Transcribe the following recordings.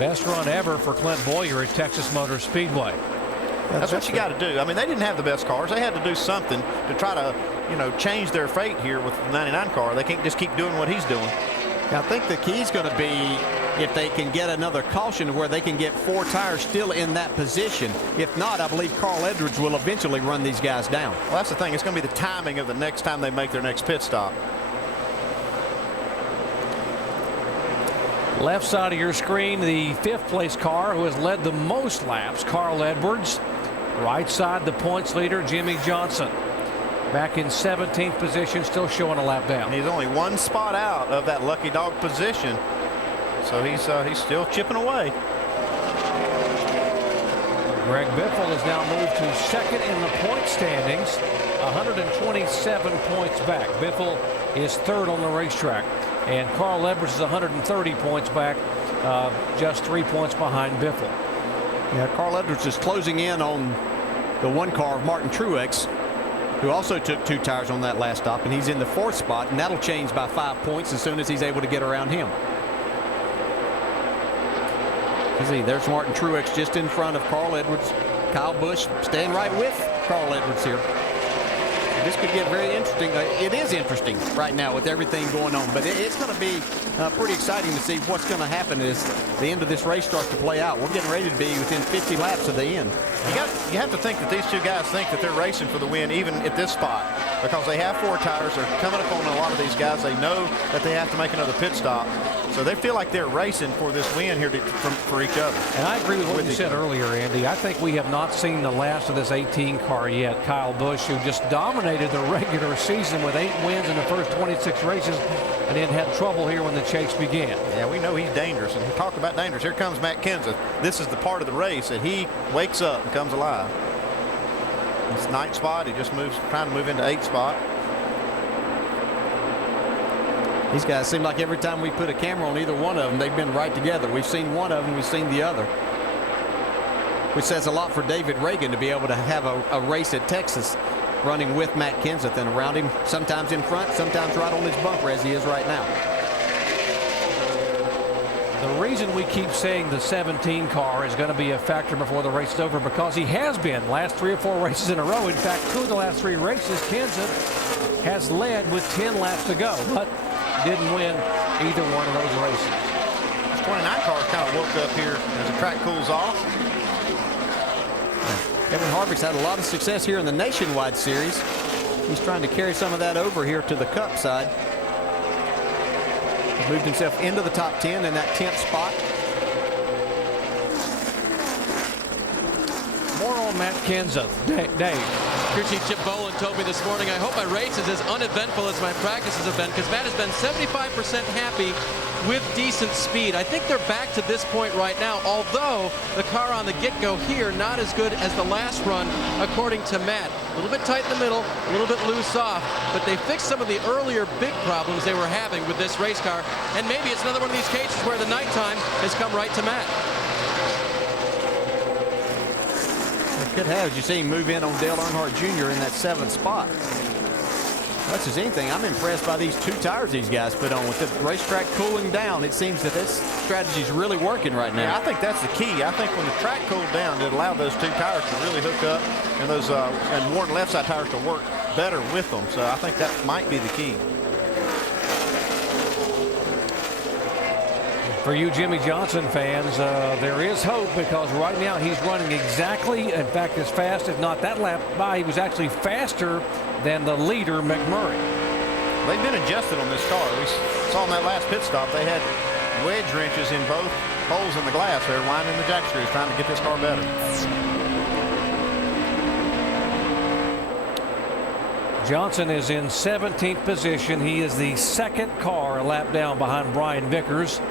Best run ever for Clint Boyer at Texas Motor Speedway. That's what you got to do. I mean, they didn't have the best cars. They had to do something to try to, you know, change their fate here with the 99 car. They can't just keep doing what he's doing. I think the key is going to be if they can get another caution where they can get 4 tires still in that position. If not, I believe Carl Edwards will eventually run these guys down. Well, that's the thing. It's going to be the timing of the next time they make their next pit stop. Left side of your screen, the 5th place car who has led the most laps, Carl Edwards. Right side, the points leader, Jimmy Johnson. Back in 17th position, still showing a lap down. And he's only 1 spot out of that lucky dog position. So he's still chipping away. Greg Biffle has now moved to 2nd in the point standings, 127 points back. Biffle is 3rd on the racetrack. And Carl Edwards is 130 points back, just 3 points behind Biffle. Yeah, Carl Edwards is closing in on the 1 car of Martin Truex, who also took 2 tires on that last stop, and he's in the 4th spot, and that'll change by 5 points as soon as he's able to get around him. See, there's Martin Truex just in front of Carl Edwards. Kyle Busch staying right with Carl Edwards here. This could get very interesting. It is interesting right now with everything going on, but it's going to be pretty exciting to see what's going to happen as the end of this race starts to play out. We're getting ready to be within 50 laps of the end. You have to think that these 2 guys think that they're racing for the win even at this spot, because they have 4 tires. They're coming up on a lot of these guys. They know that they have to make another pit stop. So they feel like they're racing for this win here for each other. And I agree with what you said earlier, Andy. I think we have not seen the last of this 18 car yet. Kyle Busch, who just dominated the regular season with 8 wins in the first 26 races, and then had trouble here when the chase began. Yeah, we know he's dangerous, and we talk about dangerous. Here comes Matt Kenseth. This is the part of the race that he wakes up and comes alive. It's 9th spot. He just trying to move into 8th spot. These guys seem like every time we put a camera on either one of them, they've been right together. We've seen one of them, we've seen the other. Which says a lot for David Reagan to be able to have a race at Texas running with Matt Kenseth and around him, sometimes in front, sometimes right on his bumper as he is right now. The reason we keep saying the 17 car is going to be a factor before the race is over, because he has been last 3 or 4 races in a row. In fact, 2 of the last 3 races, Kenseth has led with 10 laps to go, but didn't win either one of those races. This 29 car kind of woke up here as the track cools off. Kevin Harvick's had a lot of success here in the Nationwide Series. He's trying to carry some of that over here to the Cup side. He's moved himself into the top 10 in that 10th spot. More on Matt Kenseth. Dave. Crew Chief Chip Boland told me this morning, I hope my race is as uneventful as my practices have been, because Matt has been 75% happy with decent speed. I think they're back to this point right now, although the car on the get-go here not as good as the last run, according to Matt. A little bit tight in the middle, a little bit loose off, but they fixed some of the earlier big problems they were having with this race car, and maybe it's another one of these cases where the nighttime has come right to Matt. Could have, as you see him move in on Dale Earnhardt Jr. in that 7th spot. Much as anything, I'm impressed by these 2 tires these guys put on. With the racetrack cooling down, it seems that this strategy is really working right now. Yeah, I think that's the key. I think when the track cooled down, it allowed those 2 tires to really hook up, and those and worn left side tires to work better with them. So I think that might be the key. For you Jimmy Johnson fans, there is hope, because right now he's running exactly, in fact, as fast, if not that lap by, he was actually faster than the leader, McMurray. They've been adjusted on this car. We saw in that last pit stop, they had wedge wrenches in both holes in the glass. They're winding the jack screws, trying to get this car better. Johnson is in 17th position. He is the 2nd car a lap down behind Brian Vickers.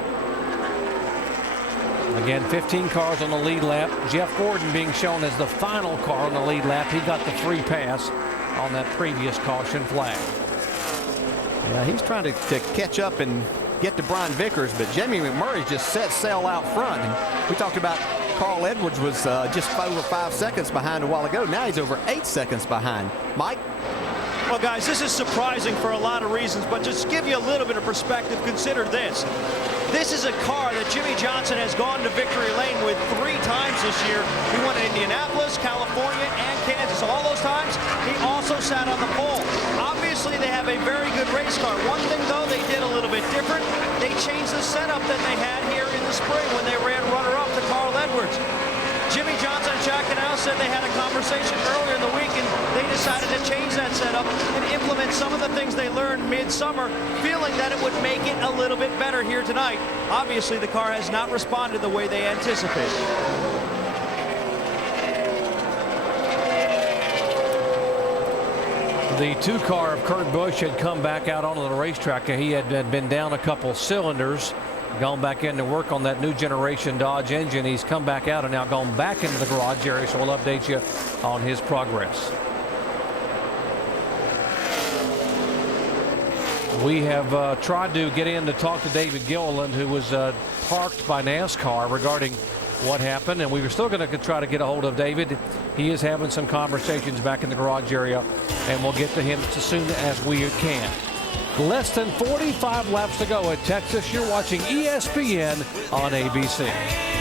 Again, 15 cars on the lead lap. Jeff Gordon being shown as the final car on the lead lap. He got the free pass on that previous caution flag. Yeah, he's trying to catch up and get to Brian Vickers, but Jamie McMurray just set sail out front. And we talked about Carl Edwards was just over 5 seconds behind a while ago. Now he's over 8 seconds behind. Mike? Well, guys, this is surprising for a lot of reasons, but just to give you a little bit of perspective, consider this. This is a car that Jimmy Johnson has gone to victory lane with 3 times this year. He won in Indianapolis, California, and Kansas. All those times, he also sat on the pole. Obviously, they have a very good race car. One thing, though, they did a little bit different. They changed the setup that they had here in the spring when they ran runner-up to Carl Edwards. Jimmy Johnson and Jack Canal said they had a conversation earlier in the week, and they decided to change that setup and implement some of the things they learned mid-summer, feeling that it would make it a little bit better here tonight. Obviously, the car has not responded the way they anticipated. The 2-car of Kurt Busch had come back out onto the racetrack. He had been down a couple cylinders, gone back in to work on that new generation Dodge engine. He's come back out and now gone back into the garage area, so we'll update you on his progress. We have tried to get in to talk to David Gilliland, who was parked by NASCAR, regarding what happened, and we were still going to try to get a hold of David. He is having some conversations back in the garage area, and we'll get to him as soon as we can. Less than 45 laps to go at Texas. You're watching ESPN on ABC.